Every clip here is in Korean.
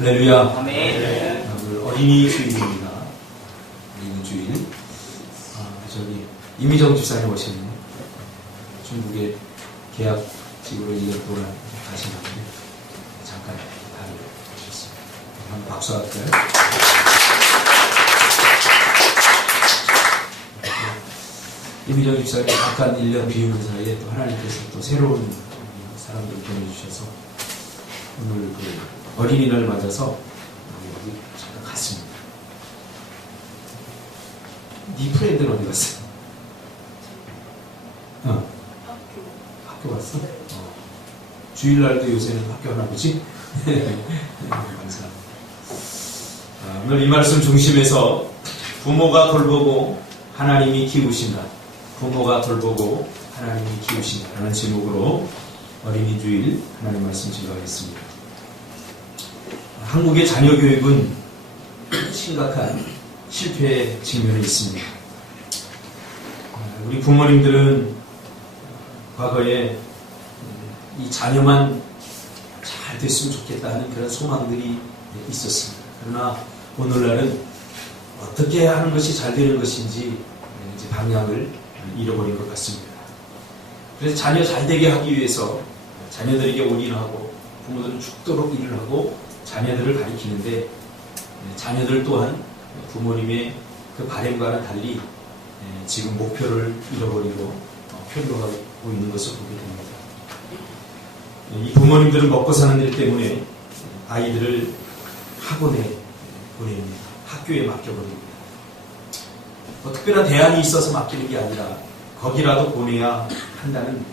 할렐루야. 아멘. 오늘 어린이 주일입니다. 어린이 주일. 저기 이미정 집사님 오시는 중국의 계약직으로 1년 동안 가시는데 잠깐 다녀오셨습니다. 한번 박수 할까요? 이미정 집사님 잠깐 1년 비우는 사이에 또 하나님께서 또 새로운 사람들을 보내주셔서 오늘 그 어린이날 맞아서 여기 잠깐 갔습니다. 네 프렌드는 어디 갔어? 학교 갔어? 주일날도 요새는 학교 하나 보지? 감사합니다. 오늘 이 말씀 중심에서 부모가 돌보고 하나님이 키우신다. 부모가 돌보고 하나님이 키우신다. 라는 제목으로 어린이 주일 하나님 말씀 증거하겠습니다. 한국의 자녀 교육은 심각한 실패에 직면해 있습니다. 우리 부모님들은 과거에 이 자녀만 잘 됐으면 좋겠다는 그런 소망들이 있었습니다. 그러나 오늘날은 어떻게 하는 것이 잘 되는 것인지 이제 방향을 잃어버린 것 같습니다. 그래서 자녀 잘 되게 하기 위해서 자녀들에게 올인하고 부모들은 죽도록 일을 하고 자녀들을 가리키는데 자녀들 또한 부모님의 그 바램과는 달리 지금 목표를 잃어버리고 편도하고 있는 것을 보게 됩니다. 이 부모님들은 먹고 사는 일 때문에 아이들을 학원에 보냅니다. 학교에 맡겨버립니다. 특별한 대안이 있어서 맡기는 게 아니라 거기라도 보내야 한다는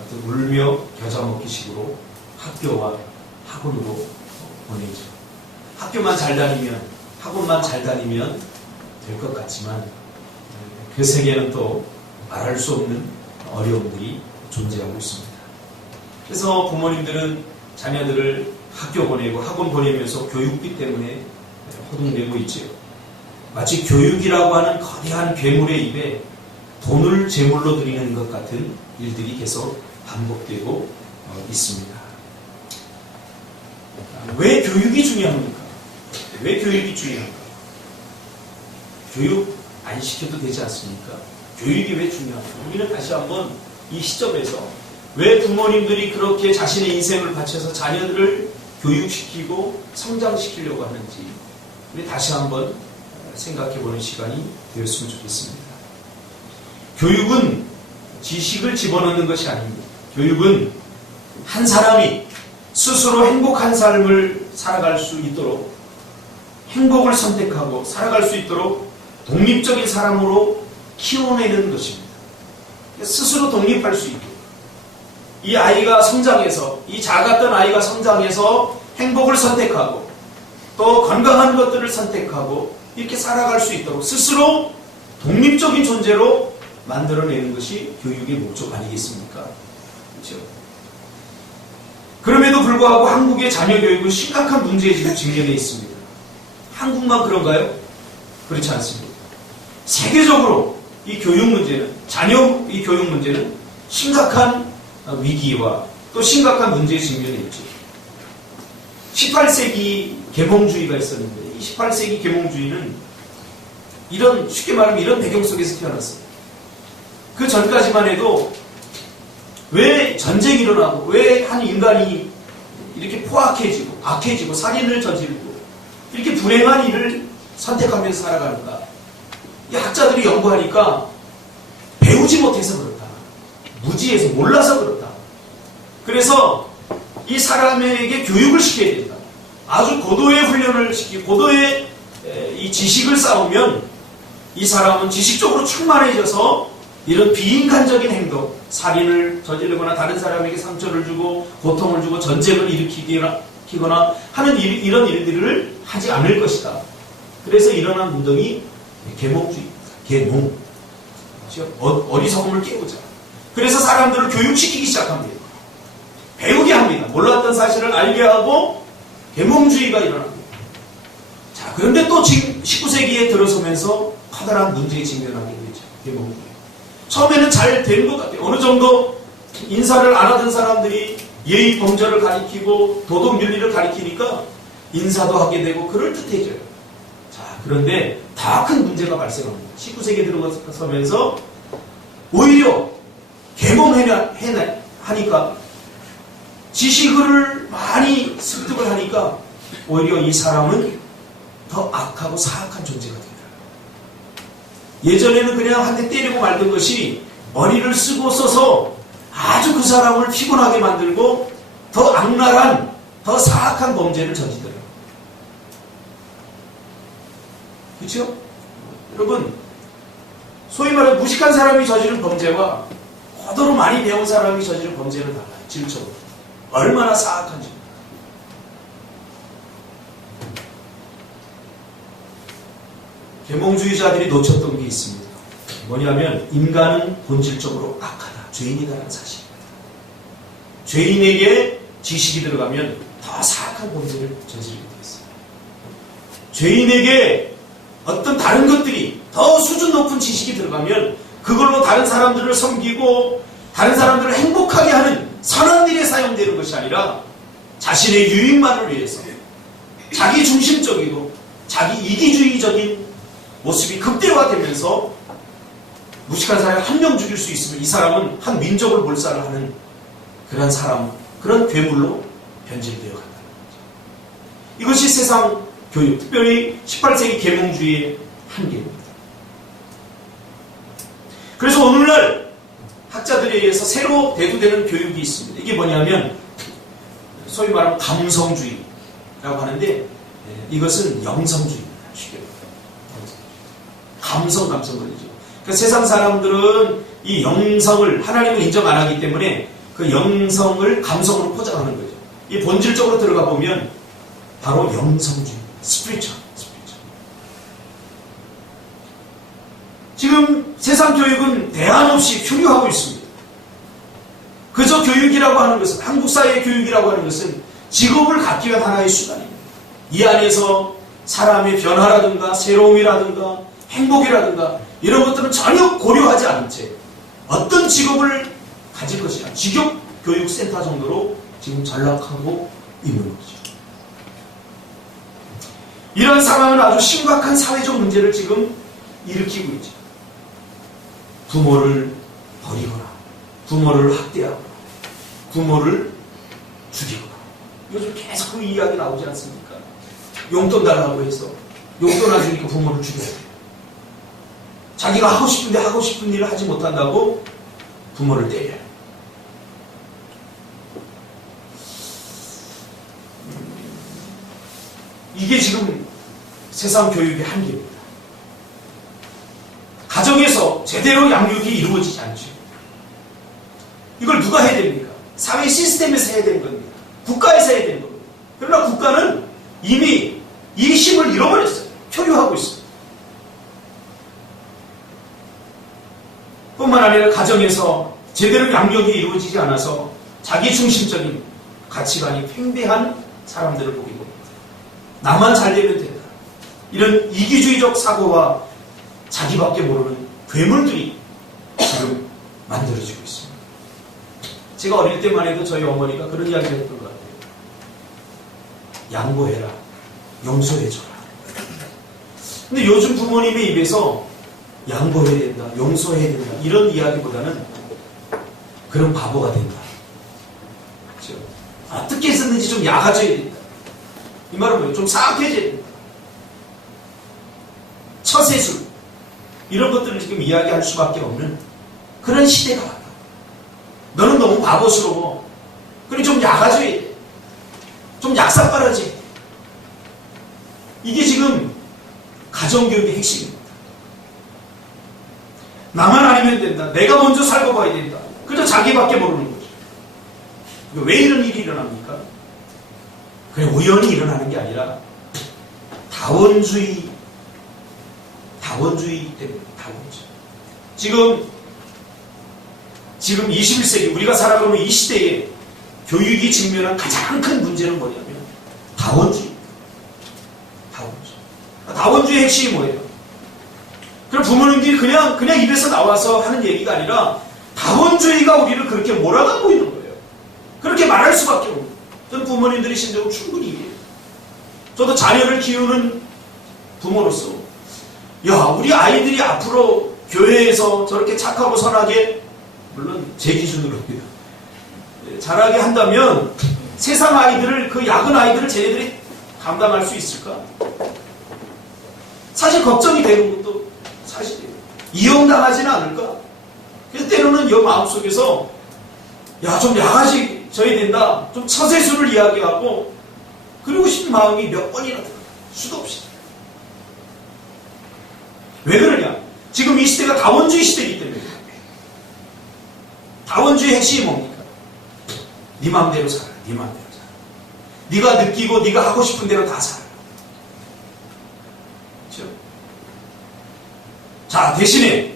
어떤 울며 겨자 먹기식으로 학교와 학원으로 보내죠. 학교만 잘 다니면, 학원만 잘 다니면 될 것 같지만 그 세계는 또 말할 수 없는 어려움들이 존재하고 있습니다. 그래서 부모님들은 자녀들을 학교 보내고 학원 보내면서 교육비 때문에 호둥대고 있지요. 마치 교육이라고 하는 거대한 괴물의 입에 돈을 제물로 드리는 것 같은 일들이 계속 반복되고 있습니다. 왜 교육이 중요합니까? 왜 교육이 중요한가? 교육 안 시켜도 되지 않습니까? 교육이 왜 중요합니까? 우리는 다시 한번 이 시점에서 왜 부모님들이 그렇게 자신의 인생을 바쳐서 자녀들을 교육시키고 성장시키려고 하는지 우리 다시 한번 생각해보는 시간이 되었으면 좋겠습니다. 교육은 지식을 집어넣는 것이 아닙니다. 교육은 한 사람이 스스로 행복한 삶을 살아갈 수 있도록 행복을 선택하고 살아갈 수 있도록 독립적인 사람으로 키워내는 것입니다. 스스로 독립할 수 있도록 이 아이가 성장해서 이 작았던 아이가 성장해서 행복을 선택하고 또 건강한 것들을 선택하고 이렇게 살아갈 수 있도록 스스로 독립적인 존재로 만들어내는 것이 교육의 목적 아니겠습니까? 그렇죠? 그럼에도 불구하고 한국의 자녀 교육은 심각한 문제에 지금 직면해 있습니다. 한국만 그런가요? 그렇지 않습니다. 세계적으로 이 교육 문제는, 자녀 이 교육 문제는 심각한 위기와 또 심각한 문제에 직면해 있죠. 18세기 계몽주의가 있었는데 이 18세기 계몽주의는 이런, 쉽게 말하면 이런 배경 속에서 태어났어요. 그 전까지만 해도 왜 전쟁이 일어나고 왜 한 인간이 이렇게 포악해지고 악해지고 살인을 저지르고 이렇게 불행한 일을 선택하면서 살아가는가? 이 학자들이 연구하니까 배우지 못해서 그렇다. 무지해서 몰라서 그렇다. 그래서 이 사람에게 교육을 시켜야 된다. 아주 고도의 훈련을 시키고 고도의 이 지식을 쌓으면 이 사람은 지식적으로 충만해져서 이런 비인간적인 행동, 살인을 저지르거나 다른 사람에게 상처를 주고 고통을 주고 전쟁을 일으키거나 하는 이런 일들을 하지 않을 것이다. 그래서 일어난 운동이 계몽주의입니다. 계몽. 어리석음을 깨우자. 그래서 사람들을 교육시키기 시작합니다. 배우게 합니다. 몰랐던 사실을 알게 하고 계몽주의가 일어납니다. 자, 그런데 또 지금 19세기에 들어서면서 커다란 문제에 직면하게 되죠. 계몽주의. 처음에는 잘 된 것 같아요. 어느 정도 인사를 안 하던 사람들이 예의 범절을 가리키고 도덕 윤리를 가리키니까 인사도 하게 되고 그럴듯해져요. 자, 그런데 더 큰 문제가 발생합니다. 19세기에 들어서면서 오히려 계몽하니까 지식을 많이 습득을 하니까 오히려 이 사람은 더 악하고 사악한 존재가 됩니다. 예전에는 그냥 한 대 때리고 말던 것이 머리를 쓰고 써서 아주 그 사람을 피곤하게 만들고 더 악랄한, 더 사악한 범죄를 저지더라고요. 그렇죠? 여러분, 소위 말해 무식한 사람이 저지른 범죄와 고도로 많이 배운 사람이 저지른 범죄는 달라요. 질적으로. 얼마나 사악한지. 계몽주의자들이 놓쳤던 게 있습니다. 뭐냐면 인간은 본질적으로 악하다. 죄인이다라는 사실입니다. 죄인에게 지식이 들어가면 더 사악한 범죄를 저지르게 되었어요. 죄인에게 어떤 다른 것들이 더 수준 높은 지식이 들어가면 그걸로 다른 사람들을 섬기고 다른 사람들을 행복하게 하는 선한 일에 사용되는 것이 아니라 자신의 유익만을 위해서 자기 중심적이고 자기 이기주의적인 모습이 극대화되면서 무식한 사람이 한 명 죽일 수 있으면 이 사람은 한 민족을 몰살을 하는 그런 사람, 그런 괴물로 변질되어 간다는 거죠. 이것이 세상 교육, 특별히 18세기 계몽주의의 한계입니다. 그래서 오늘날 학자들에 의해서 새로 대두되는 교육이 있습니다. 이게 뭐냐면 소위 말하면 감성주의라고 하는데 이것은 영성주의입니다. 쉽게 감성론이죠. 그러니까 세상 사람들은 이 영성을 하나님을 인정 안 하기 때문에 그 영성을 감성으로 포장하는 거죠. 이 본질적으로 들어가 보면 바로 영성주의, 스피리추얼. 지금 세상 교육은 대안 없이 흉유하고 있습니다. 그저 교육이라고 하는 것은, 한국 사회의 교육이라고 하는 것은 직업을 갖기 위한 하나의 수단입니다. 이 안에서 사람의 변화라든가 새로움이라든가 행복이라든가 이런 것들은 전혀 고려하지 않은 채 어떤 직업을 가질 것이냐, 직업교육센터 정도로 지금 전락하고 있는 거죠. 이런 상황은 아주 심각한 사회적 문제를 지금 일으키고 있죠. 부모를 버리거나 부모를 학대하거나 부모를 죽이거나 요즘 계속 그 이야기 나오지 않습니까? 용돈 달라고 해서 용돈 안 주니까 부모를 죽여야 돼요. 자기가 하고 싶은데 하고 싶은 일을 하지 못한다고 부모를 때려요. 이게 지금 세상 교육의 한계입니다. 가정에서 제대로 양육이 이루어지지 않죠. 이걸 누가 해야 됩니까? 사회 시스템에서 해야 되는 겁니다. 국가에서 해야 되는 겁니다. 그러나 국가는 이미 이 힘을 잃어버렸어요. 표류하고 있어요. 뿐만 아니라 가정에서 제대로 양육이 이루어지지 않아서 자기 중심적인 가치관이 팽배한 사람들을 보게 됩니다. 나만 잘 되면 된다. 이런 이기주의적 사고와 자기밖에 모르는 괴물들이 지금 만들어지고 있습니다. 제가 어릴 때만 해도 저희 어머니가 그런 이야기를 했던 것 같아요. 양보해라. 용서해줘라. 근데 요즘 부모님의 입에서 양보해야 된다. 용서해야 된다. 이런 이야기보다는 그런 바보가 된다. 그렇죠? 어떻게 했었는지 좀 약아져야 된다. 이 말은 뭐예요? 좀 사악해져야 된다. 처세술. 이런 것들을 지금 이야기할 수밖에 없는 그런 시대가 왔다. 너는 너무 바보스러워. 그래 좀 약아져야 돼. 좀 약삭빠라져야 돼. 이게 지금 가정교육의 핵심입니다. 나만 아니면 된다. 내가 먼저 살고 봐야 된다. 그저 자기밖에 모르는 거죠. 왜 이런 일이 일어납니까? 그냥 우연히 일어나는 게 아니라 다원주의 때문에. 지금 21세기 우리가 살아가는 이 시대에 교육이 직면한 가장 큰 문제는 뭐냐면 다원주의. 다원주의 핵심이 뭐예요? 그럼 부모님들이 그냥 입에서 나와서 하는 얘기가 아니라 다원주의가 우리를 그렇게 몰아가고 있는 거예요. 그렇게 말할 수밖에 없는. 저는 부모님들이 심정을 충분히 이해해요. 저도 자녀를 키우는 부모로서 야, 우리 아이들이 앞으로 교회에서 저렇게 착하고 선하게, 물론 제 기준으로입니다, 자라게 한다면 세상 아이들을, 그 야근 아이들을 쟤네들이 감당할 수 있을까? 사실 걱정이 되는 것도 사실이에요. 이용당하지는 않을까? 그래서 때로는 이 마음속에서 야, 좀 야가지져야 된다, 좀 처세술을 이야기하고 그러고 싶은 마음이 몇 번이나 들어요. 수도 없이. 왜 그러냐? 지금 이 시대가 다원주의 시대이기 때문에. 다원주의 핵심이 뭡니까? 네 마음대로 살아. 네 마음대로 살아. 네가 느끼고 네가 하고 싶은 대로 다 살아. 그렇죠? 자, 대신에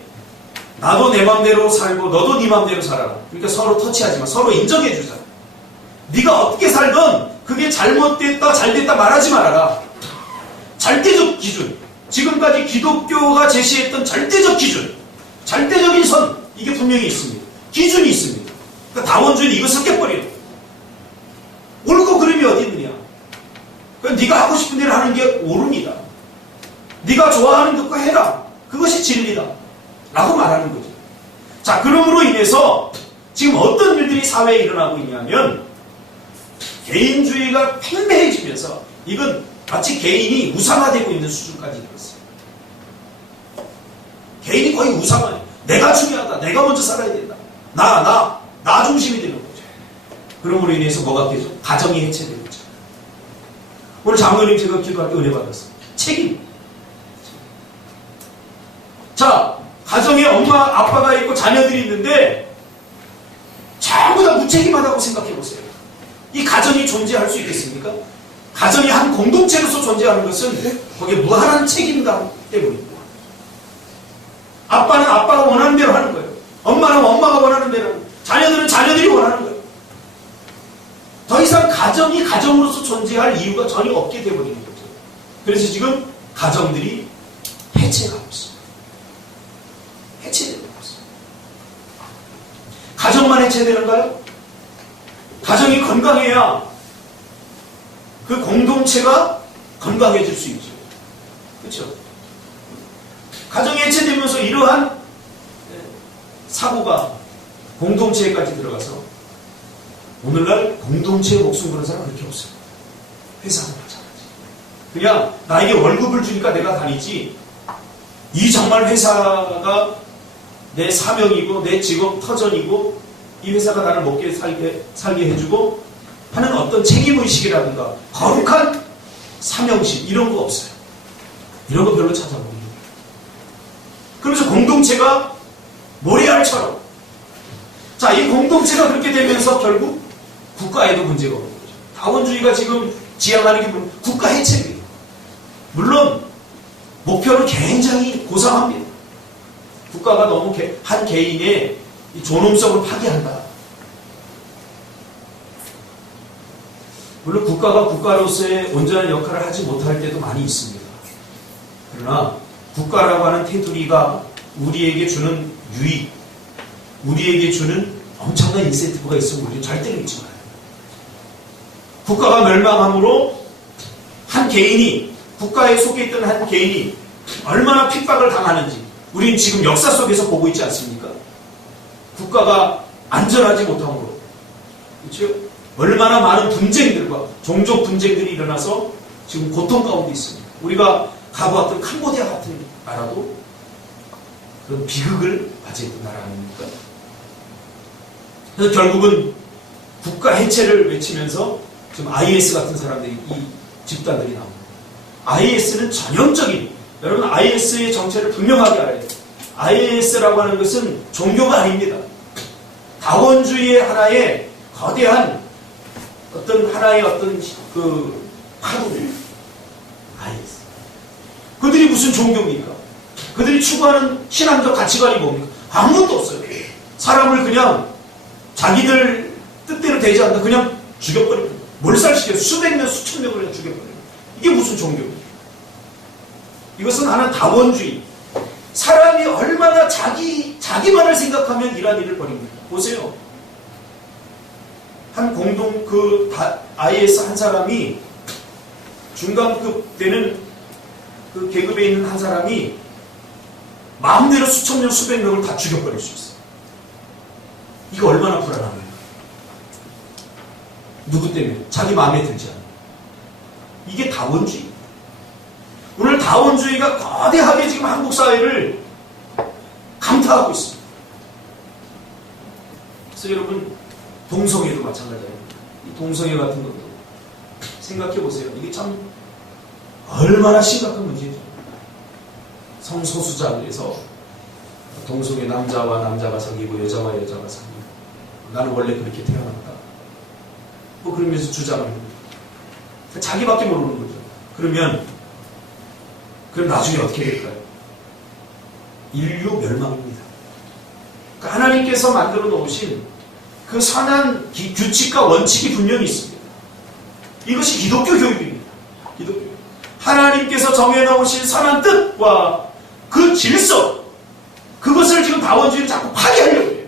나도 내 마음대로 살고 너도 네 마음대로 살아라. 그러니까 서로 터치하지 마. 서로 인정해 주자. 네가 어떻게 살든 그게 잘못됐다 잘됐다 말하지 말아라. 절대적 기준, 지금까지 기독교가 제시했던 절대적 기준, 절대적인 선, 이게 분명히 있습니다. 기준이 있습니다. 그러니까 다원주의는 이거 섞여버려요. 옳고 그름이 어디 있느냐? 그러니까 네가 하고 싶은 대로 하는 게 옳음이다. 네가 좋아하는 것과 해라. 그것이 진리다. 라고 말하는 거죠. 자, 그러므로 인해서 지금 어떤 일들이 사회에 일어나고 있냐면 개인주의가 팽배해지면서 이건 마치 개인이 우상화되고 있는 수준까지 이르렀어요. 개인이 거의 우상화해. 내가 중요하다. 내가 먼저 살아야 된다. 나 중심이 되는 거죠. 그러므로 인해서 뭐가 되죠? 가정이 해체되는 거죠. 오늘 장로님 제가 기도할 때 은혜 받았어요. 책임. 자, 가정에 엄마, 아빠가 있고 자녀들이 있는데 전부 다 무책임하다고 생각해 보세요. 이 가정이 존재할 수 있겠습니까? 가정이 한 공동체로서 존재하는 것은 거기에 무한한 책임감 때문입니다. 아빠는 아빠가 원하는 대로 하는 거예요. 엄마는 엄마가 원하는 대로 하는 거예요. 자녀들은 자녀들이 원하는 거예요. 더 이상 가정이 가정으로서 존재할 이유가 전혀 없게 되어버리는 거죠. 그래서 지금 가정들이 해체가고 있습니다. 해체되고 있습니다. 가정만 해체되는가요? 가정이 건강해야 그 공동체가 건강해질 수 있죠. 그렇죠? 가정이 해체되면서 이러한 사고가 공동체까지 들어가서 오늘날 공동체에 목숨 거는 사람 그렇게 없어요. 회사도 마찬가지. 그냥 나에게 월급을 주니까 내가 다니지, 이 정말 회사가 내 사명이고 내 직업 터전이고 이 회사가 나를 먹게 살게 해주고 하는 어떤 책임의식이라든가 거룩한 사명심, 이런 거 없어요. 이런 거 별로 찾아보기는. 그러면서 공동체가 모래알처럼, 자, 이 공동체가 그렇게 되면서 결국 국가에도 문제가 오는 거죠. 다원주의가 지금 지향하는 게 국가 해체입니다. 물론 목표는 굉장히 고상합니다. 국가가 너무 한 개인의 존엄성을 파괴한다. 물론 국가가 국가로서의 온전한 역할을 하지 못할 때도 많이 있습니다. 그러나 국가라고 하는 테두리가 우리에게 주는 유익, 우리에게 주는 엄청난 인센티브가 있으면 우리는 절대로 잊지 말아요. 국가가 멸망함으로 한 개인이, 국가에 속해 있던 한 개인이 얼마나 핍박을 당하는지 우리는 지금 역사 속에서 보고 있지 않습니까? 국가가 안전하지 못함으로, 그렇죠? 얼마나 많은 분쟁들과 종족 분쟁들이 일어나서 지금 고통 가운데 있습니다. 우리가 가보았던 캄보디아 같은 나라도 그런 비극을 맞이했던 나라 아닙니까? 그래서 결국은 국가 해체를 외치면서 지금 IS 같은 사람들이, 이 집단들이 나옵니다. IS는 전형적인, 여러분 IS의 정체를 분명하게 알아야 돼요. IS라고 하는 것은 종교가 아닙니다. 다원주의의 하나의 거대한 하나의 그 파도입니다. IS. 그들이 무슨 종교입니까? 그들이 추구하는 신앙적 가치관이 뭡니까? 아무것도 없어요. 사람을 그냥 자기들 뜻대로 되지 않는다, 그냥 죽여버립니다. 몰살시켜 수백 명, 수천 명을 그냥 죽여버립니다. 이게 무슨 종교입니까? 이것은 하나는 다원주의. 사람이 얼마나 자기만을 생각하면 이러한 일을 벌입니다. 보세요. IS 한 사람이 중간급 되는 그 계급에 있는 한 사람이 마음대로 수천 명, 수백 명을 다 죽여버릴 수 있어요. 이거 얼마나 불안한 거예요. 누구 때문에? 자기 마음에 들지 않아요. 이게 다원주의. 오늘 다원주의가 거대하게 지금 한국 사회를 감타하고 있습니다. 그래서 여러분, 동성애도 마찬가지예요. 이 동성애 같은 것도 생각해 보세요. 이게 참 얼마나 심각한 문제죠. 성소수자에서 동성애 남자와 남자가 사귀고 여자와 여자가 사귀고 나는 원래 그렇게 태어났다. 뭐 그러면서 주장을 합니다. 자기밖에 모르는 거죠. 그럼 나중에 어떻게 될까요? 인류 멸망입니다. 그러니까 하나님께서 만들어 놓으신 그 선한 규칙과 원칙이 분명히 있습니다. 이것이 기독교 교육입니다. 기독교. 하나님께서 정해놓으신 선한 뜻과 그 질서, 그것을 지금 다원주의는 자꾸 파괴하려고 해요.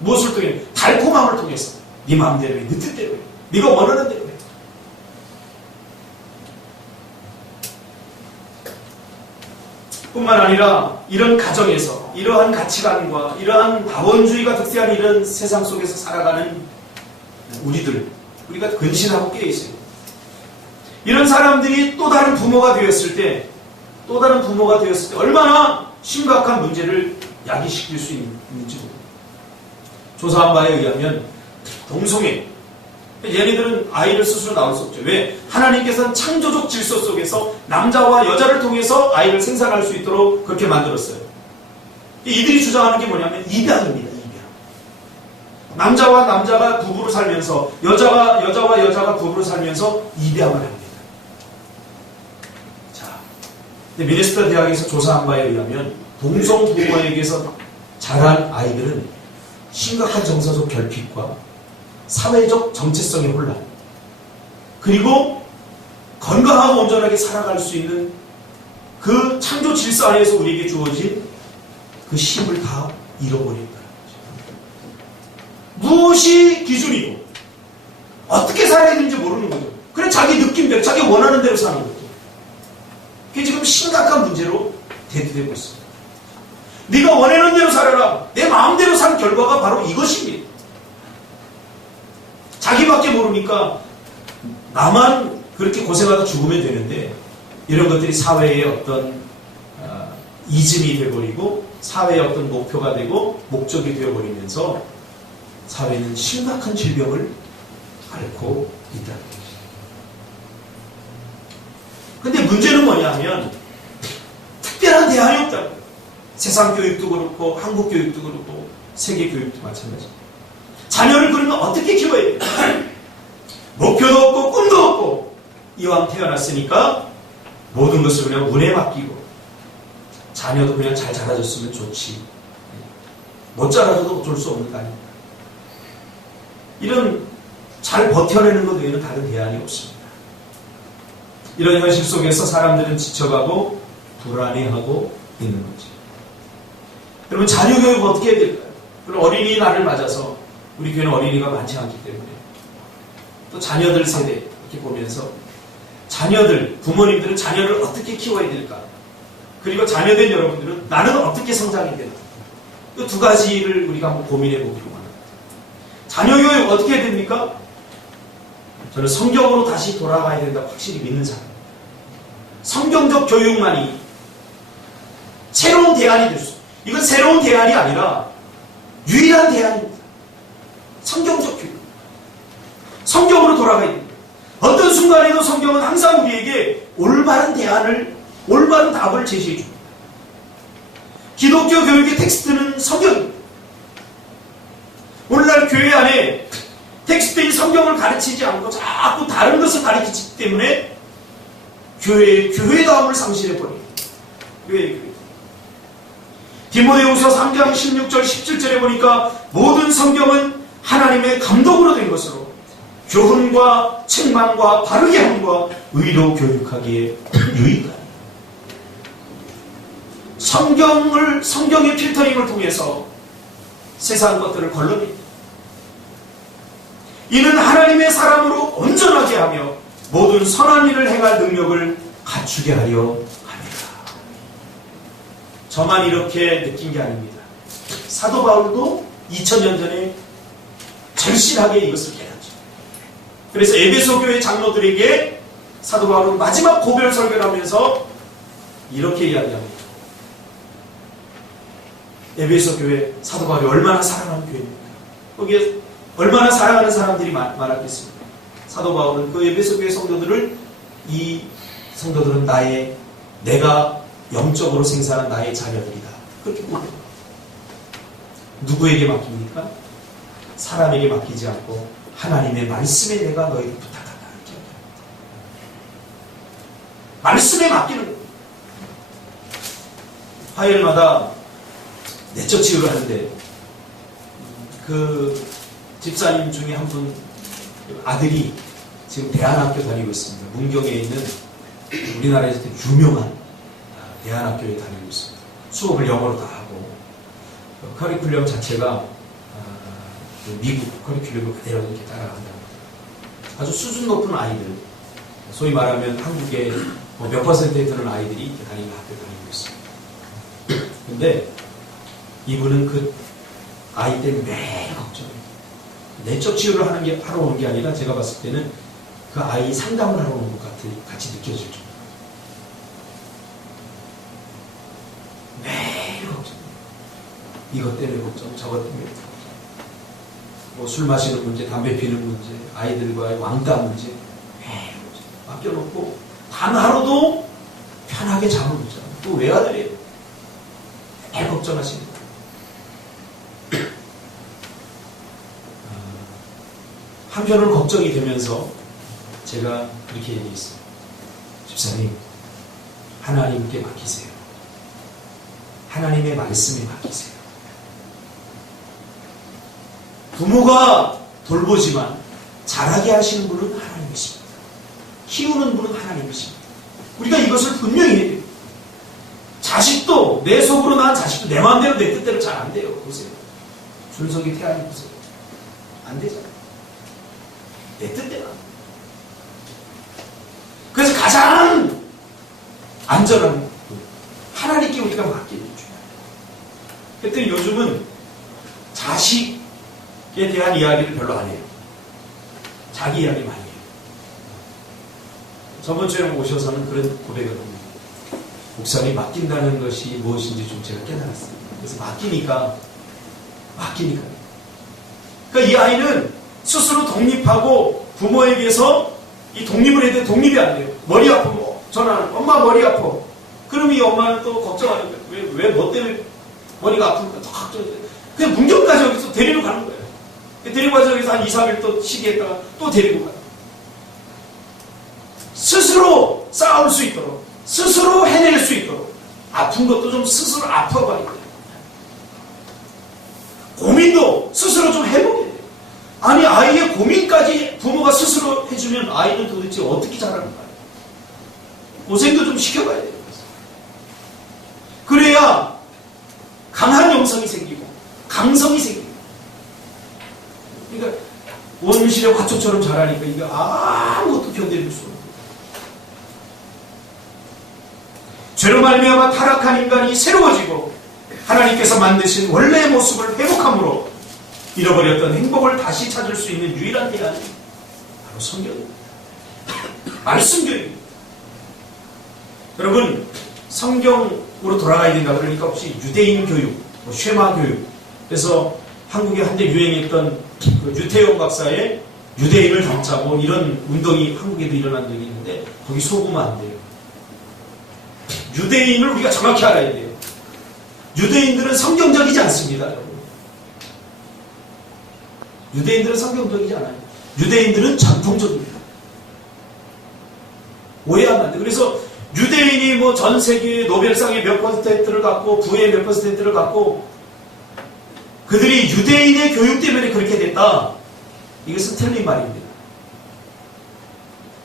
무엇을 통해? 달콤함을 통해서. 네 마음대로 해, 네 뜻대로 해, 네가 원하는 대로 해. 뿐만 아니라 이런 가정에서 이러한 가치관과 이러한 다원주의가 득세한 이런 세상 속에서 살아가는 우리가 근신하고 깨어있어요. 이런 사람들이 또 다른 부모가 되었을 때 얼마나 심각한 문제를 야기시킬 수 있는지 모릅니다. 조사한 바에 의하면 동성애, 얘네들은 아이를 스스로 낳을 수 없죠. 왜? 하나님께서는 창조적 질서 속에서 남자와 여자를 통해서 아이를 생산할 수 있도록 그렇게 만들었어요. 이들이 주장하는 게 뭐냐면 입양입니다. 입양. 남자와 남자가 부부로 살면서 여자와 여자가 부부로 살면서 입양을 합니다. 자, 미네소타 대학에서 조사한 바에 의하면 동성 부모에게서 자란 아이들은 심각한 정서적 결핍과 사회적 정체성의 혼란, 그리고 건강하고 온전하게 살아갈 수 있는 그 창조 질서 안에서 우리에게 주어진 그 힘을 다 잃어버린다는 거죠. 무엇이 기준이고 어떻게 살아야 되는지 모르는 거죠. 그래 자기 느낌대로, 자기 원하는 대로 사는 거죠. 그게 지금 심각한 문제로 대두되고 있습니다. 네가 원하는 대로 살아라, 내 마음대로 산 결과가 바로 이것입니다. 자기밖에 모르니까 나만 그렇게 고생하다 죽으면 되는데 이런 것들이 사회의 어떤 이즘이 되어버리고 사회의 어떤 목표가 되고 목적이 되어버리면서 사회는 심각한 질병을 앓고 있다는 거죠. 근데 문제는 뭐냐면 특별한 대안이 없다는 거예요. 세상 교육도 그렇고 한국 교육도 그렇고 세계 교육도 마찬가지입니다. 자녀를 그러면 어떻게 키워야 돼요? 목표도 없고 꿈도 없고 이왕 태어났으니까 모든 것을 그냥 운에 맡기고 자녀도 그냥 잘 자라줬으면 좋지, 못 자라줘도 어쩔 수 없는 거 아닙니까? 이런 잘 버텨내는 것 외에는 다른 대안이 없습니다. 이런 현실 속에서 사람들은 지쳐가고 불안해하고 있는 거죠. 여러분, 자녀교육 어떻게 해야 될까요? 그럼 어린이날을 맞아서 우리 교회는 어린이가 많지 않기 때문에 또 자녀들 세대 이렇게 보면서 부모님들은 자녀를 어떻게 키워야 될까? 그리고 자녀된 여러분들은 나는 어떻게 성장해야 될까? 이 두 가지를 우리가 한번 고민해 보기로 합니다. 자녀 교육 어떻게 해야 됩니까? 저는 성경으로 다시 돌아가야 된다고 확실히 믿는 사람입니다. 성경적 교육만이 새로운 대안이 될 수 있어요. 이건 새로운 대안이 아니라 유일한 대안입니다. 성경적 교육. 성경으로 돌아가야 됩니다. 어떤 순간에도 성경은 항상 우리에게 올바른 대안을, 올바른 답을 제시해 줍니다. 기독교 교육의 텍스트는 성경입니다. 오늘날 교회 안에 텍스트인 성경을 가르치지 않고 자꾸 다른 것을 가르치기 때문에 교회다움을 상실해버립니다. 교회. 디모데후서 3장 16절 17절에 보니까 모든 성경은 하나님의 감동으로 된 것으로 교훈과 책망과 바르게 함과 의로 교육하기에 유익하다. 성경의 필터링을 통해서 세상 것들을 걸러냅니다. 이는 하나님의 사람으로 온전하게 하며 모든 선한 일을 행할 능력을 갖추게 하려 합니다. 저만 이렇게 느낀 게 아닙니다. 사도 바울도 2000년 전에 절실하게 이것을 깨닫죠. 그래서 에베소 교회 장로들에게 사도 바울은 마지막 고별 설교를 하면서 이렇게 이야기합니다. 에베소 교회 사도 바울이 얼마나 사랑하는 교회입니까? 거기에 얼마나 사랑하는 사람들이 많았겠습니까? 사도 바울은 그 에베소 교회 성도들을 이 성도들은 내가 영적으로 생산한 나의 자녀들이다. 그렇게 고백합니다. 누구에게 맡깁니까? 사람에게 맡기지 않고 하나님의 말씀에 내가 너희를 부탁한다. 이렇게 합니다. 말씀에 맡기는 거예요. 화요일마다 내적 치유를 하는데 그 집사님 중에 한 분 아들이 지금 대안학교 다니고 있습니다. 문경에 있는 우리나라에서 유명한 대안학교에 다니고 있습니다. 수업을 영어로 다 하고 커리큘럼 자체가 미국 커리큘럼을 그대로 이렇게 따라간다. 아주 수준 높은 아이들, 소위 말하면 한국의 몇 퍼센트에 드는 아이들이 이렇게 다니는 학교 다니고 있습니다. 근데 이분은 그 아이 때문에 매일 걱정해요. 내적 치유를 하러 오는 게 아니라 제가 봤을 때는 그 아이 상담을 하러 오는 것 같이 느껴질 정도. 매일 걱정해요. 이것 때문에 걱정, 저것 때문에 걱정. 뭐 술 마시는 문제, 담배 피는 문제, 아이들과의 왕따 문제, 매일 걱정. 맡겨놓고 단 하루도 편하게 잠을 못 자요. 또 외아들이에요. 매일 걱정하십니다. 한편으로 걱정이 되면서 제가 그렇게 얘기했어요. 집사님, 하나님께 맡기세요. 하나님의 말씀에 맡기세요. 부모가 돌보지만 자라게 하시는 분은 하나님이십니다. 키우는 분은 하나님이십니다. 우리가 이것을 분명히 해야 돼요. 자식도, 내 속으로 낳은 자식도 내 마음대로 내 뜻대로 잘 안 돼요. 보세요. 준석이 태안이 보세요. 안 되잖아요. 내 뜻대로. 그래서 가장 안전한 하나님께 우리가 맡기는 중요해요. 그랬더니 요즘은 자식에 대한 이야기를 별로 안 해요. 자기 이야기 많이 해요. 저번 주에 오셔서는 그런 고백을 합니다. 목사님, 맡긴다는 것이 무엇인지 좀 제가 깨달았어요. 그래서 맡기니까. 그러니까 이 아이는 스스로 독립하고 부모에게서 이 독립을 해야 돼. 독립이 안 돼요. 머리 아프고 전화는 엄마 머리 아파. 그럼 이 엄마는 또 걱정하는 거예요. 왜 뭐 때문에 머리가 아픈가 더 걱정해요. 그냥 문경까지 여기서 데리러 가는 거예요. 데리고 가서 여기서 한 2, 3일 또 쉬겠다가 또 데리고 가요. 스스로 싸울 수 있도록, 스스로 해낼 수 있도록, 아픈 것도 좀 스스로 아파봐야 돼요. 고민도 스스로 좀 해보게 돼요. 아니, 아이의 고민까지 부모가 스스로 해주면 아이는 도대체 어떻게 자라는가요? 고생도 좀 시켜봐야 돼요. 그래야 강한 영성이 생기고 강성이 생기고. 그러니까 원실의 화초처럼 자라니까 이게 아무것도 견뎌낼 수 없는. 죄로 말미암아 타락한 인간이 새로워지고 하나님께서 만드신 원래의 모습을 회복함으로 잃어버렸던 행복을 다시 찾을 수 있는 유일한 대안이 바로 성경입니다. 말씀교육입니다. 여러분, 성경으로 돌아가야 된다 그러니까 혹시 유대인 교육, 쉐마 교육, 그래서 한국에 한때 유행했던 그 유태용 박사의 유대인을 닮자고 이런 운동이 한국에도 일어난 적이 있는데 거기 속으면 안 돼요. 유대인을 우리가 정확히 알아야 돼요. 유대인들은 성경적이지 않습니다. 여러분. 유대인들은 성경적이지 않아요. 유대인들은 전통적입니다. 오해하면 안 돼요. 그래서 유대인이 뭐 전 세계 노벨상의 몇 퍼센트를 갖고 부의 몇 퍼센트를 갖고 그들이 유대인의 교육 때문에 그렇게 됐다. 이것은 틀린 말입니다.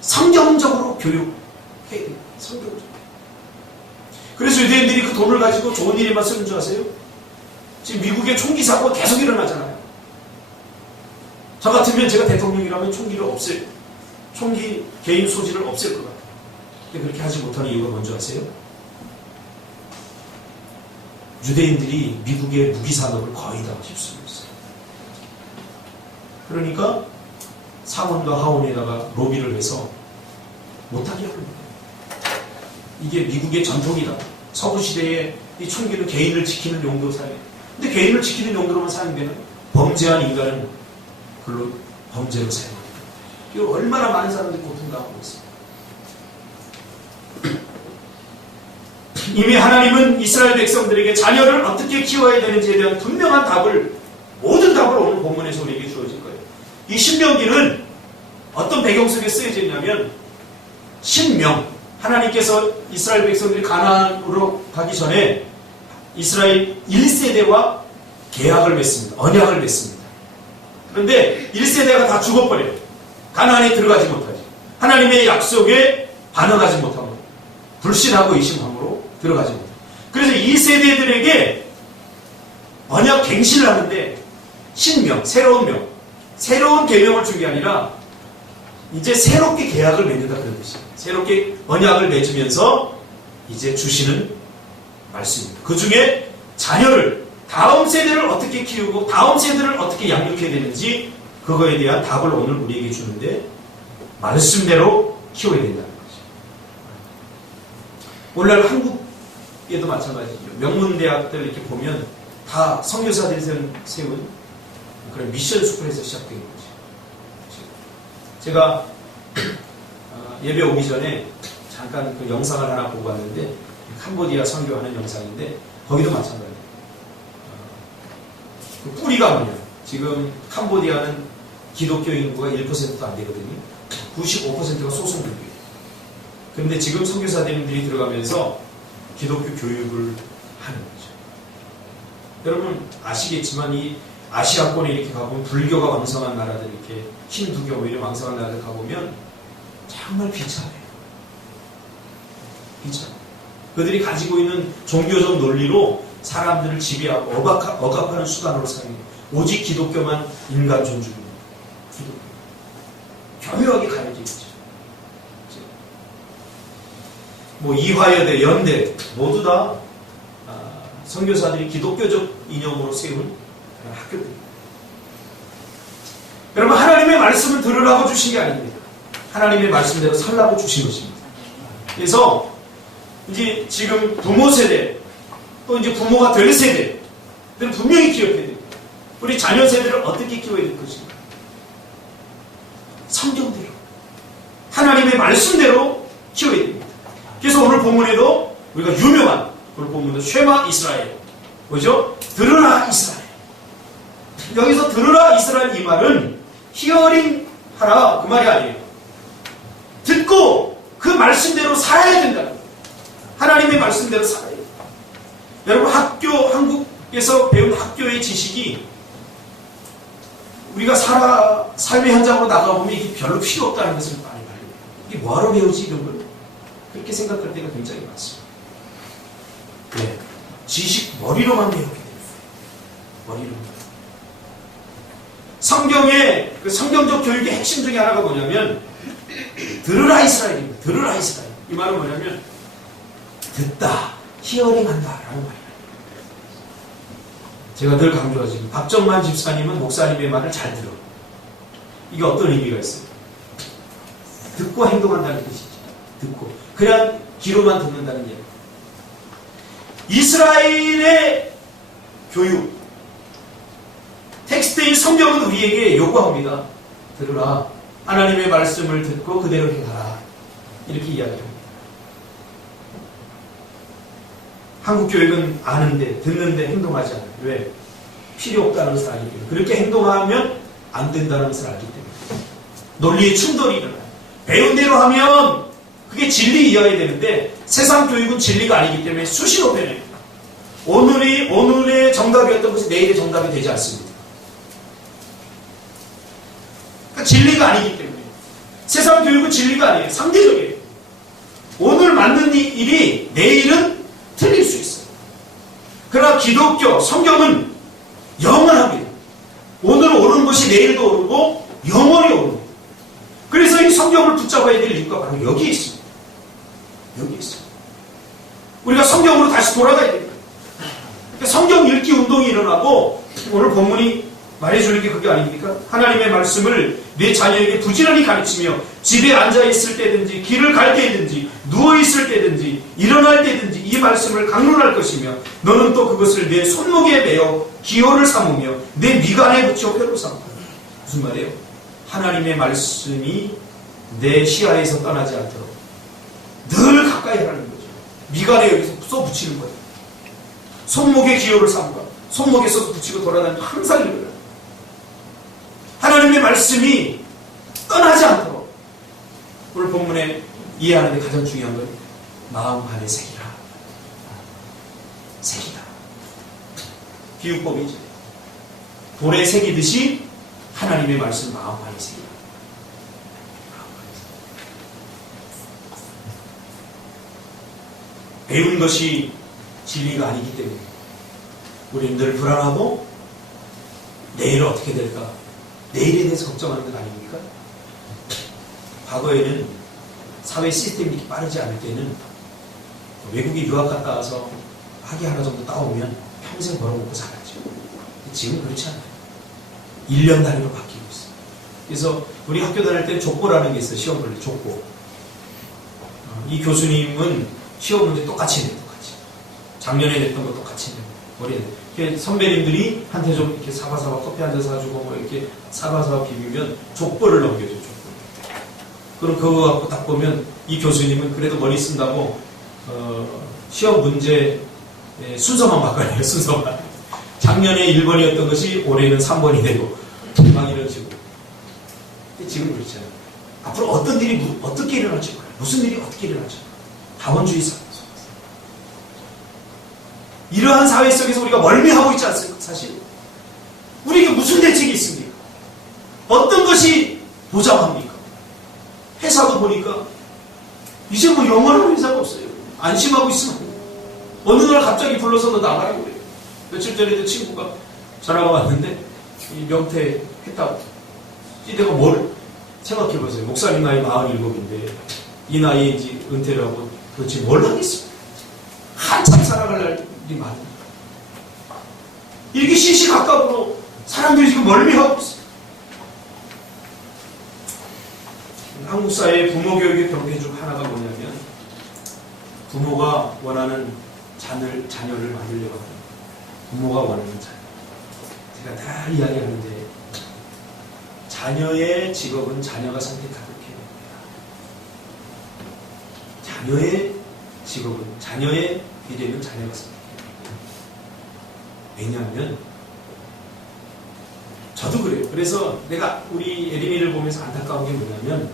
성경적으로 교육해야 돼요. 성경적으로. 그래서 유대인들이 그 돈을 가지고 좋은 일에만 쓰는 줄 아세요? 지금 미국의 총기 사고가 계속 일어나잖아요. 저 같으면 제가 대통령이라면 총기를 없애요. 총기 개인 소지를 없앨 것 같아요. 근데 그렇게 하지 못하는 이유가 뭔지 아세요? 유대인들이 미국의 무기 산업을 거의 다 휩쓰고 있어요. 그러니까 상원과 하원에다가 로비를 해서 못하게 하는 거예요. 이게 미국의 전통이다. 서구 시대에 이 총기는 개인을 지키는 용도로 사용해요. 근데 개인을 지키는 용도로만 사용되는 범죄한 인간은 그걸로 범죄로 사용합니다. 이거 얼마나 많은 사람들이 고통당하고 있습니다. 이미 하나님은 이스라엘 백성들에게 자녀를 어떻게 키워야 되는지에 대한 분명한 답을, 모든 답을 오늘 본문에서 우리에게 주어질 거예요. 이 신명기는 어떤 배경 속에 쓰여져 있냐면, 신명, 하나님께서 이스라엘 백성들이 가나안으로 가기 전에 이스라엘 1세대와 계약을 맺습니다. 언약을 맺습니다. 그런데 1세대가 다 죽어버려요. 가나안에 들어가지 못하지. 하나님의 약속에 반응하지 못하고 불신하고 의심함으로 들어가지 못해요. 그래서 2세대들에게 언약 갱신을 하는데 신명, 새로운 명, 새로운 계명을 준 게 아니라 이제 새롭게 계약을 맺는다 그런 뜻이에요. 새롭게 언약을 맺으면서 이제 주시는 말씀입니다. 그 중에 자녀를, 다음 세대를 어떻게 키우고 다음 세대를 어떻게 양육해야 되는지 그거에 대한 답을 오늘 우리에게 주는데, 말씀대로 키워야 된다는 거죠. 오늘날 한국에도 마찬가지죠. 명문대학들 이렇게 보면 다 선교사들이 세운 그런 미션 스쿨에서 시작된 거죠. 제가 예배 오기 전에 잠깐 그 영상을 하나 보고 왔는데, 캄보디아 선교하는 영상인데 거기도 마찬가지예요. 그 뿌리가 뭐냐? 지금 캄보디아는 기독교 인구가 1%도 안 되거든요. 95%가 소수민족이에요. 그런데 지금 선교사님들이 들어가면서 기독교 교육을 하는 거죠. 여러분 아시겠지만 이 아시아권에 이렇게 가보면 불교가 왕성한 나라들, 이렇게 힌두교 오히려 왕성한 나라들 가보면 정말 비참해요. 비참해요. 그들이 가지고 있는 종교적 논리로 사람들을 지배하고 억압하는 수단으로 사용해요. 오직 기독교만 인간 존중입니다. 기독교. 교묘하게 가려지겠죠. 뭐 이화여대, 연대 모두 다 선교사들이 기독교적 이념으로 세운 학교들입니다. 여러분, 하나님의 말씀을 들으라고 주신 게 아닙니다. 하나님의 말씀대로 살라고 주신 것입니다. 그래서 이제 지금 부모 세대, 또 이제 부모가 될 세대들은 분명히 기억해야 됩니다. 우리 자녀 세대를 어떻게 키워야 될 것인가? 성경대로, 하나님의 말씀대로 키워야 됩니다. 그래서 오늘 본문에도 우리가 유명한, 오늘 본문도 쉐마 이스라엘, 뭐죠? 들으라 이스라엘. 여기서 들으라 이스라엘 이 말은 히어링 하라 그 말이 아니에요. 듣고 그 말씀대로 살아야 된다는 거예요. 하나님의 말씀대로 살아야 돼요. 여러분, 한국에서 배운 학교의 지식이 우리가 삶의 현장으로 나가보면 이게 별로 필요 없다는 것을 많이 알려요. 이게 뭐하러 배우지 이런 걸? 그렇게 생각할 때가 굉장히 많습니다. 네. 지식 머리로만 배우게 돼요. 머리로만. 성경의 그 성경적 교육의 핵심 중에 하나가 뭐냐면 들으라 이스라엘입니다. 들으라 이스라엘. 이 말은 뭐냐면 듣다, 히어링한다 라는 말이에요. 제가 늘 강조하지만 박정만 집사님은 목사님의 말을 잘 들어. 이게 어떤 의미가 있어요? 듣고 행동한다는 뜻이죠. 듣고. 그냥 귀로만 듣는다는 얘기. 이스라엘의 교육, 텍스트인 성경은 우리에게 요구합니다. 들으라. 하나님의 말씀을 듣고 그대로 행하라. 이렇게 이야기합니다. 한국 교육은 아는데, 듣는데 행동하지 않아요. 왜? 필요 없다는 것을 알기 때문에. 그렇게 행동하면 안 된다는 것을 알기 때문에. 논리의 충돌이 일어나요. 배운 대로 하면 그게 진리이어야 되는데 세상 교육은 진리가 아니기 때문에 수시로 변해요. 오늘의 정답이었던 것이 내일의 정답이 되지 않습니다. 그러니까 진리가 아니기 때문에. 세상 교육은 진리가 아니에요. 상대적이에요. 오늘 맞는 일이 내일은 틀릴 수 있어요. 그러나 기독교, 성경은 영원합니다. 오늘 오른 것이 내일도 오르고 영원히 오릅니다. 그래서 온전히 성경을 붙잡아야 될 이유가 바로 여기에 있습니다. 여기에 있습니다. 우리가 성경으로 다시 돌아가야 됩니다. 성경 읽기 운동이 일어나고 오늘 본문이 말해주는 게 그게 아닙니까? 하나님의 말씀을 내 자녀에게 부지런히 가르치며 집에 앉아있을 때든지 길을 갈 때든지 누워있을 때든지 일어날 때든지 이 말씀을 강론할 것이며 너는 또 그것을 내 손목에 매어 기호를 삼으며 내 미간에 붙여 회로 삼고. 무슨 말이에요? 하나님의 말씀이 내 시야에서 떠나지 않도록 늘 가까이 하라는 거죠. 미간에 여기서 써 붙이는 거예요. 손목에 기호를 삼고 손목에 써 붙이고 돌아다니면 항상 이거예요. 하나님의 말씀이 떠나지 않도록. 오늘 본문에 이해하는 데 가장 중요한 건 마음 안에 새기라. 새기다. 비유법이죠. 돌에 새기듯이 하나님의 말씀 마음 안에 새기라. 배운 것이 진리가 아니기 때문에 우리는 늘 불안하고 내일 어떻게 될까? 내일에 대해서 걱정하는 것 아닙니까? 과거에는 사회 시스템이 이렇게 빠르지 않을 때는 외국에 유학 갔다 와서 학위 하나 정도 따오면 평생 벌어먹고 살았죠. 지금 그렇지 않아요. 1년 단위로 바뀌고 있어요. 그래서 우리 학교 다닐 때는 족보라는 게 있어요. 시험 볼 때 족보. 이 교수님은 시험 문제 똑같이 내, 똑같이. 작년에 냈던 거 똑같이 내. 올해 선배님들이 한테 좀 이렇게 사바사바 커피 한 잔 사주고 뭐 이렇게 사바사바 비비면 족보를 넘겨줘, 족보. 그럼 그거 갖고 딱 보면 이 교수님은 그래도 머리 쓴다고 시험 문제 순서만 바꿔요, 순서만. 작년에 1번이었던 것이 올해는 3번이 되고 막 이런 식으로. 근데 지금 그렇잖아요. 앞으로 어떤 일이 어떻게 일어날지 몰라요. 무슨 일이 어떻게 일어날지 몰라요. 다원주의 사회. 이러한 사회 속에서 우리가 멀미하고 있지 않습니까? 사실 우리에게 무슨 대책이 있습니까? 어떤 것이 보장합니까? 회사도 보니까 이제 뭐 영원한 회사가 없어요. 안심하고 있으면 어느 날 갑자기 불러서 너 나가라고 그래요. 며칠 전에도 친구가 전화가 왔는데 이 명태 회답 내가 뭘 생각해보세요. 목사님 나이 47인데 이 나이에 이제 은퇴를 하고 도대체 뭘 하겠습니까? 한참 살아갈 날이 많아요. 이렇게 시시각각으로 사람들이 지금 멀미하고 있어요. 한국 사회의 부모 교육의 병폐 중 하나가 뭐냐면 부모가 원하는 자녀를 만들려고 합니다. 부모가 원하는 자녀. 제가 다 이야기하는데 자녀의 직업은 자녀가 선택하도록 해야 됩니다. 자녀의 직업은 자녀의 비례는 자녀가 선택해야 됩니다. 왜냐하면 저도 그래요. 그래서 내가 우리 에린이를 보면서 안타까운 게 뭐냐면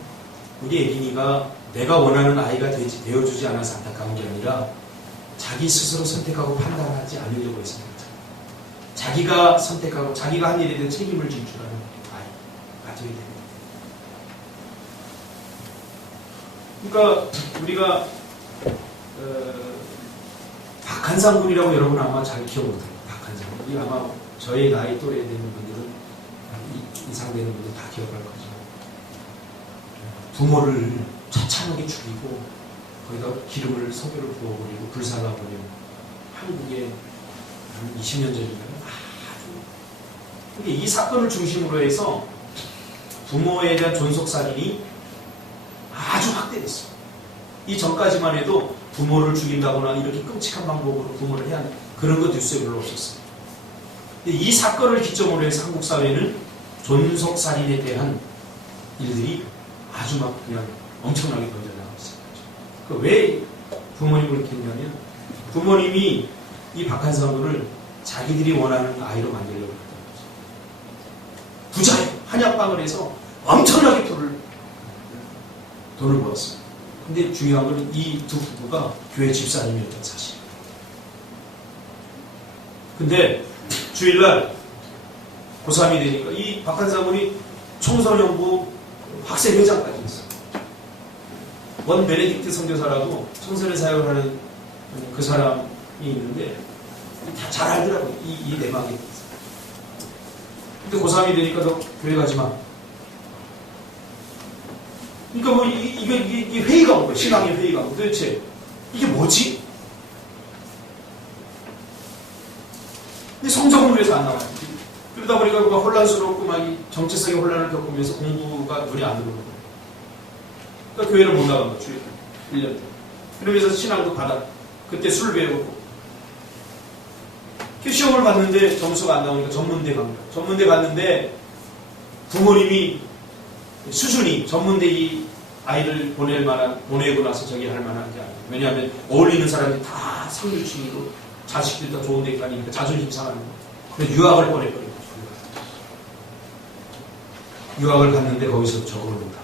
우리 에린이가 내가 원하는 아이가 되어주지 않아서 안타까운 게 아니라 자기 스스로 선택하고 판단하지 않으려고 했습니다. 자기가 선택하고 자기가 한 일에 대해 책임을 질 줄 아는 아이 가져야 됩니다. 그러니까 우리가 박한상군이라고 여러분 아마 잘 기억 못해요. 박한상군. 이 아마 저희 나이 또래 되는 분들은 이상 되는 분들 다 기억할 거죠. 부모를 처참하게 죽이고 거기다 기름을 석유를 부어버리고 불살라버리고 한국에 한 20년 전인가요? 아주 이 사건을 중심으로 해서 부모에 대한 존속살인이 아주 확대됐어요. 이 전까지만 해도 부모를 죽인다거나 이렇게 끔찍한 방법으로 부모를 해야 하는 그런 거 뉴스에 별로 없었어요. 근데 이 사건을 기점으로 해서 한국 사회는 존속살인에 대한 일들이 아주 막 그냥 엄청나게 번져나가고 있어요. 왜 부모님을 이렇게 했냐면 부모님이 이 박한상군을 자기들이 원하는 아이로 만들려고 했던 거죠. 부자예요. 한약방을 해서 엄청나게 돈을 벌었어요. 근데 중요한 건 이 두 부부가 교회 집사님이었던 사실. 근데 주일날 고3이 되니까 이 박한상군이 청소년부 학생회장까지 했어요. 원 베네딕트 선교사라고 청소년 사역을 하는 그 사람이 있는데 다 잘 알더라고요. 이 내막에. 근데 고3이 되니까 너 교회 가지 마. 그러니까 뭐 이게 회의가 온 거예요. 신앙의 회의가. 도대체 이게 뭐지? 근데 성적은 그래서 안 나와요. 그러다 보니까 막 혼란스럽고 막 이 정체성의 혼란을 겪으면서 공부가 눈이 안 들어오는 거예요. 그러니까 교회를 못 나간 거죠. 1년 동안. 그러면서 신앙도 받아. 그때 술 배우고. 시험을 봤는데 점수가 안 나오니까 전문대 간 거예요. 전문대 갔는데 부모님이 수준이 전문대 이 아이를 보내고 나서 저기 할 만한 게 아니에요. 왜냐하면 어울리는 사람이 다 상류층이고 자식들 다 좋은 데 가니까 자존심 상하는 거예요. 그래서 유학을 보내버린 거죠. 유학을 갔는데 거기서 적응을 못합니다.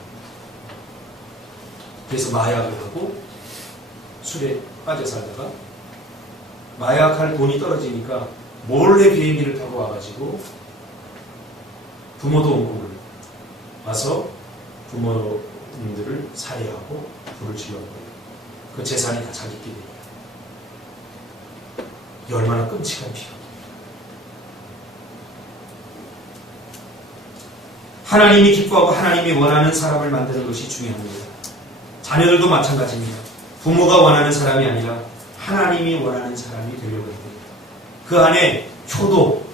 그래서 마약을 하고 술에 빠져 살다가 마약할 돈이 떨어지니까 몰래 비행기를 타고 와가지고 부모도 원금을 와서 부모님들을 살해하고 불을 질러버려요. 그 재산이 다 자기끼리 돼요. 이게 얼마나 끔찍한 피가. 하나님이 기뻐하고 하나님이 원하는 사람을 만드는 것이 중요합니다. 자녀들도 마찬가지입니다. 부모가 원하는 사람이 아니라 하나님이 원하는 사람이 되려고 합니다. 그 안에 효도,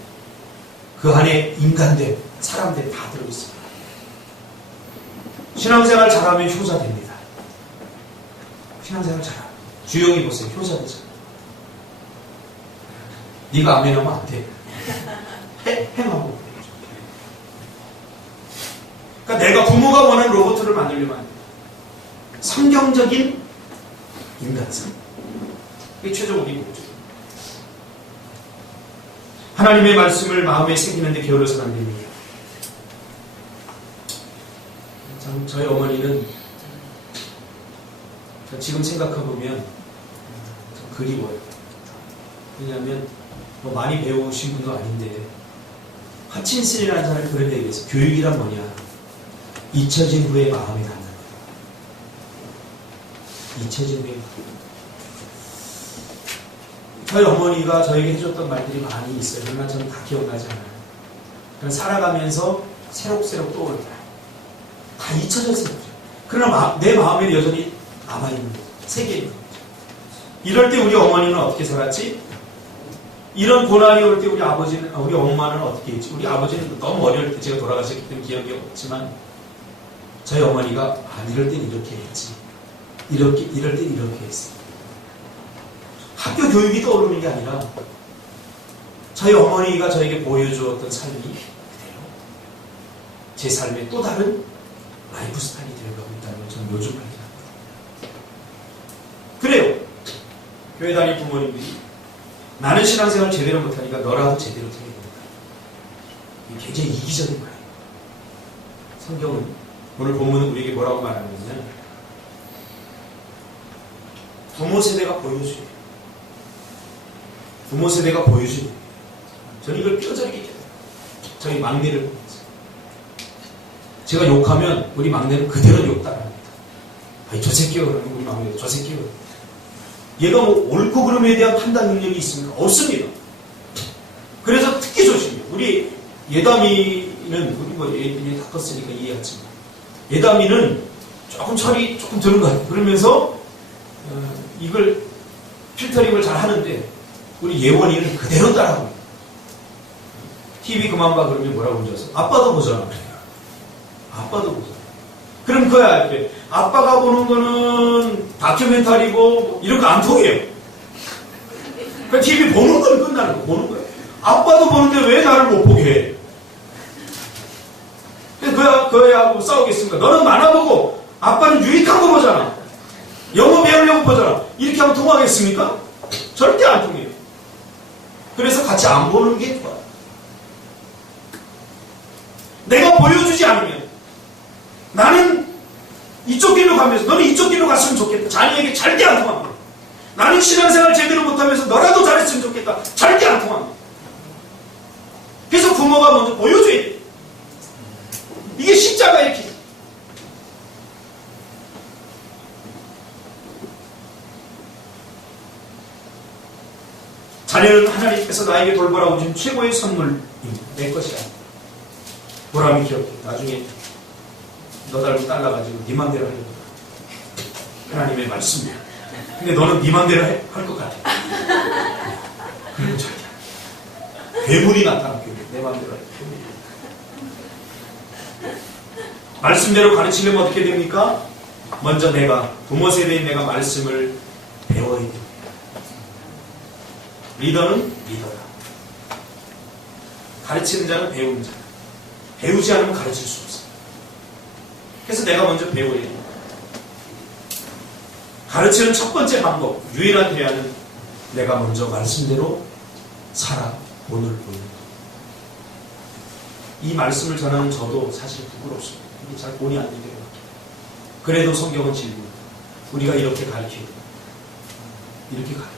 그 안에 인간됨, 사람들 다 들어있습니다. 신앙생활 잘하면 효자 됩니다. 신앙생활 잘하면. 주영이 보세요. 효자 되잖아. 네가 아멘하면 안 돼. 행하고. 그러니까 내가 부모가 원하는 로봇을 만들려면 안 돼. 성경적인 인간성. 이게 최종적인 목적. 하나님의 말씀을 마음에 새기는데 게을러서는 안 됩니다. 참 저희 어머니는 지금 생각해보면 참 그리워요. 왜냐하면 뭐 많이 배우신 분도 아닌데 하친슨이라는 사람이 그런 얘기했어요. 교육이란 뭐냐? 잊혀진 후에 마음이 닿는 거예요. 잊혀진 후에 저희 어머니가 저에게 해줬던 말들이 많이 있어요. 그러나 저는 다 기억나지 않아요. 그냥 살아가면서 새록새록 떠오르더라고요. 다 잊혀졌어요. 그러나 내 마음에 여전히 남아있는 거예요. 새겨있는 거죠. 이럴 때 우리 어머니는 어떻게 살았지? 이런 고난이 올 때 우리 엄마는 어떻게 했지? 우리 아버지는 너무 어릴 때 제가 돌아가셨기 때문에 기억이 없지만 저희 어머니가 이럴 땐 이렇게 했지. 이럴 땐 이렇게 했어. 학교 교육이 떠오르는 게 아니라 저희 어머니가 저에게 보여주었던 삶이 그대로 제 삶의 또 다른 라이프 스타일이 되어가고 있다는 걸 저는 요즘 발견합니다. 그래요. 교회 다니는 부모님들이 나는 신앙생활 제대로 못하니까 너라도 제대로 해야 된다. 이게 굉장히 이기적인 거예요. 성경은 오늘 본문은 우리에게 뭐라고 말하냐면 부모 세대가 보여줘야 돼요. 부모 세대가 보여줘야 돼요. 저는 이걸 뼈저리게 깨달아요. 저희 막내를 보면서. 제가 욕하면 우리 막내는 그대로 욕 따라합니다. 아니 저 새끼가 그러면 우리 막내도 저 새끼가 그러면. 얘가 뭐 옳고 그름에 대한 판단 능력이 있습니까? 없습니다. 그래서 특히 조심해요. 우리 예담이는 우리 뭐 얘 다 컸으니까 이해하지만 예담이는 조금 철이 조금 드는 것 같아요. 그러면서 이걸 필터링을 잘 하는데 우리 예원이는 그대로 따라합니다. TV 그만 봐 그러면 뭐라고 그러죠? 아빠도 보잖아. 아빠도 보잖아. 그럼 그야 할게. 아빠가 보는 거는 다큐멘터리고 이런 거 안 통해요. 그러니까 TV 보는 건 끝나는 거 보는 거예요. 아빠도 보는데 왜 나를 못 보게 해? 그야 하고 싸우겠습니까? 너는 만화 보고 아빠는 유익한 거 보잖아. 영어 배우려고 보잖아. 이렇게 하면 통하겠습니까? 절대 안 통해요. 그래서 같이 안 보는 게 좋아요. 내가 보여주지 않으면 나는 이쪽 길로 가면서 너는 이쪽 길로 갔으면 좋겠다. 자녀에게 절대 안 통합니다. 나는 신앙생활 제대로 못하면서 너라도 잘했으면 좋겠다. 절대 안 통합니다. 그래서 부모가 먼저 보여줘야 돼. 이게 십자가의 길. 자녀는 하나님께서 나에게 돌보라고 주신 최고의 선물입니다. 내 것이 아니다. 보람이 기억해. 나중에 너 닮은 딸 나가지고 네 맘대로 하려고. 하나님의 말씀이야. 근데 너는 네 맘대로 할 것 같아. 그리고 자기야. 괴물이 나타났기 때문에 내 맘대로 할 괴물이. 말씀대로 가르치려면 어떻게 됩니까? 먼저 내가, 부모 세대인 내가 말씀을 배워야 됩니다. 리더는 리더다. 가르치는 자는 배우는 자다. 배우지 않으면 가르칠 수 없어. 그래서 내가 먼저 배워야 됩니다. 가르치는 첫 번째 방법, 유일한 대안은 내가 먼저 말씀대로 살아 오늘 보이는 것. 이 말씀을 전하는 저도 사실 부끄럽습니다. 이게 잘 본의 안 되게 같아요. 그래도 성경은 진리입니다. 우리가 이렇게 가르치고 이렇게 가르치고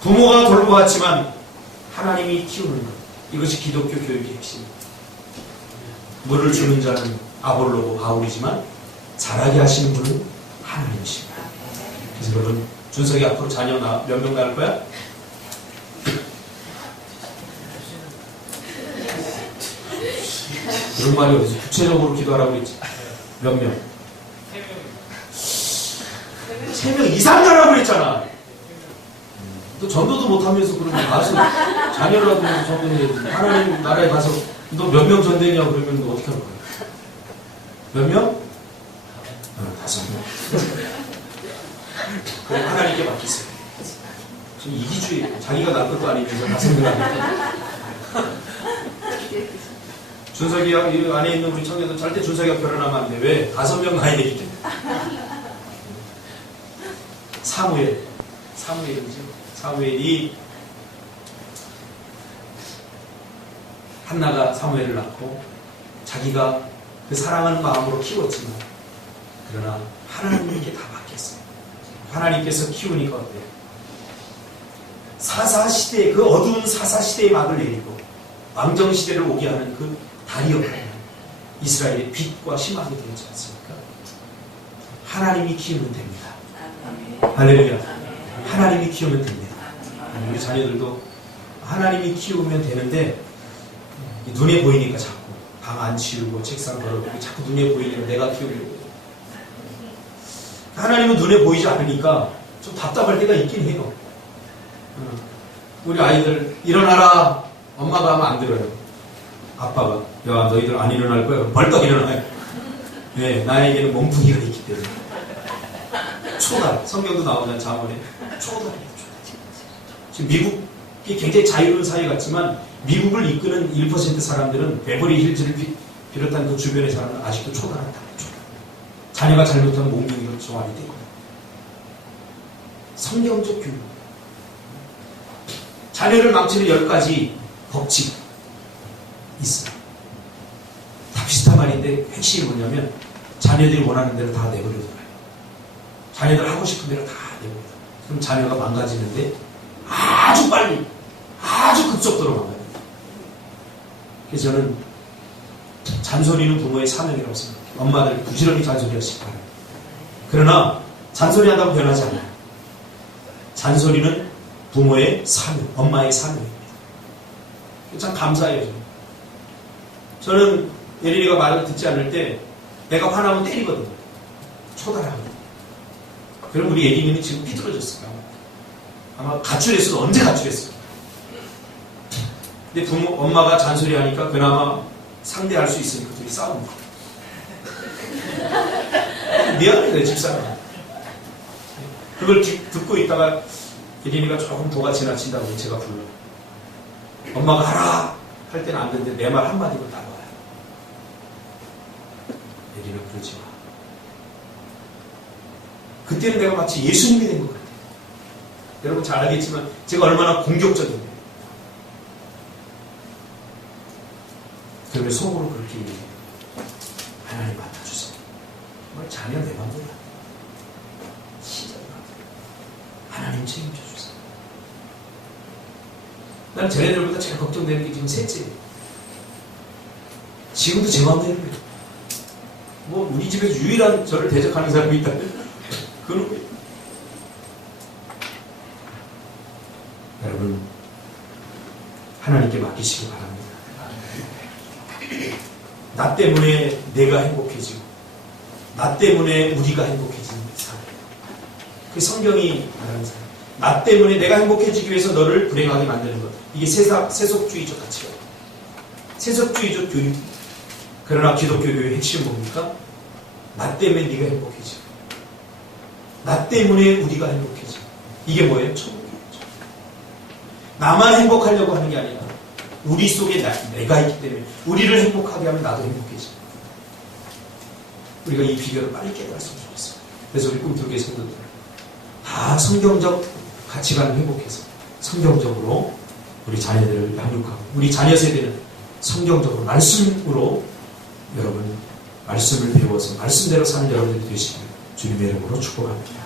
부모가 돌보았지만 하나님이 키우는 것, 이것이 기독교 교육의 핵심입니다. 물을 주는 자는 아볼로고 바울이지만 자라게 하시는 분은 하나님이십니다. 그래서 여러분, 준석이 앞으로 자녀 몇 명 낳을 거야? 그런 말이 어디서 구체적으로 기도하라고 그랬지? 몇 명? 3명 이상 가라고 그랬잖아. 또 전도도 못하면서 그러면 가서 자녀라도 전도해야지. 하나님 나라에 가서 너 몇 명 전도했냐고 그러면 너 어떻게 할 거야? 몇 명? 5명. 그럼 하나님께 맡기세요. 지금 이기주의, 자기가 날 것도 아니면서 5명 하겠다. 준석이 안에 있는 우리 청년들 절대 준석이가 결혼하면 안 돼. 왜? 5명 나야 되기 때문에. 사무엘이죠. 사무엘이 한나가 사무엘을 낳고 자기가 그 사랑하는 마음으로 키웠지만 그러나 하나님께 다 맡겼어요. 하나님께서 키우니까 어때요? 사사시대, 그 어두운 사사시대의 막을 내리고 왕정시대를 오게 하는 그 다리역, 이스라엘의 빛과 희망이 되지 않습니까? 하나님이 키우면 됩니다. 할렐루야. 하나님이 키우면 됩니다. 우리 자녀들도 하나님이 키우면 되는데 눈에 보이니까 자꾸 방 안 치우고 책상 걸어두고 자꾸 눈에 보이니까 내가 키우려고. 하나님은 눈에 보이지 않으니까 좀 답답할 때가 있긴 해요. 우리 아이들 일어나라 엄마가 하면 안 들어요. 아빠가 야 너희들 안 일어날 거야. 벌떡 일어나요. 네, 나에게는 몸뚱이가 있기 때문에. 초달, 성경도 나오잖아요. 잠언에 초달이에요. 지금 미국이 굉장히 자유로운 사회 같지만 미국을 이끄는 1% 사람들은 베버리 힐즈를 비롯한 그 주변의 사람은 아직도 초달한다. 자녀가 잘못하면 몸뚱이로 정합이 되거든요. 성경적 교육. 자녀를 망치는 10가지 법칙 있어요. 다 비슷한 말인데 핵심이 뭐냐면 자녀들이 원하는 대로 다 내버려둬요. 자녀들 하고 싶은 대로 다 내버려둬요. 그럼 자녀가 망가지는데 아주 빨리, 아주 급속도로 망가져요. 그래서 저는 잔소리는 부모의 사명이라고 생각해요. 엄마들 부지런히 잔소리하시기 바랍니다. 그러나 잔소리한다고 변하지 않아요. 잔소리는 부모의 사명, 엄마의 사명입니다. 참 감사해요. 저는 예린이가 말을 듣지 않을 때 내가 화나면 때리거든요. 초달하거든요. 그럼 우리 예린이는 지금 삐뚤어졌어요. 아마 가출했어도 언제 가출했어요. 근데 엄마가 잔소리하니까 그나마 상대할 수 있으니까 둘이 싸웁니다. 미안해, 내 집사람. 그걸 듣고 있다가 예린이가 조금 도가 지나친다고 제가 불러요. 엄마가 하라 할 때는 안 되는데 내 말 한마디로 따라와요. 예린아 그러지 마. 그때는 내가 마치 예수님이 된 것 같아요. 여러분 잘 알겠지만 제가 얼마나 공격적인데. 그러면 속으로 그렇게 얘기해요. 하나님 맡아주세요. 정말 자녀 내 맘대로 진짜 하나님 책임져주세요. 난 쟤네들보다 제일 걱정되는 게 지금 셋째예요. 지금도 제 맘대로 해요. 뭐 우리 집에서 유일한 저를 대적하는 사람이 있다면 그런 거예요. 여러분 하나님께 맡기시기 바랍니다. 나 때문에 내가 행복해지고 나 때문에 우리가 행복해지는 삶. 그 성경이 말하는 삶. 나 때문에 내가 행복해지기 위해서 너를 불행하게 만드는 것. 이게 세속주의적 가치예요. 세속주의적 교육. 그러나 기독교의 핵심은 뭡니까? 나 때문에 네가 행복해지고 나 때문에 우리가 행복해지고 이게 뭐예요? 천국이죠. 나만 행복하려고 하는 게 아니라 우리 속에 내가 있기 때문에 우리를 행복하게 하면 나도 행복해지고 우리가 이 비결을 빨리 깨달았으면 좋겠어요. 그래서 우리 꿈틀교회 성도들 다 성경적 가치관을 회복해서 성경적으로 우리 자녀들을 양육하고 우리 자녀 세대는 성경적으로 말씀으로 여러분 말씀을 배워서 말씀대로 사는 여러분들이 되시길 주님의 이름으로 축복합니다.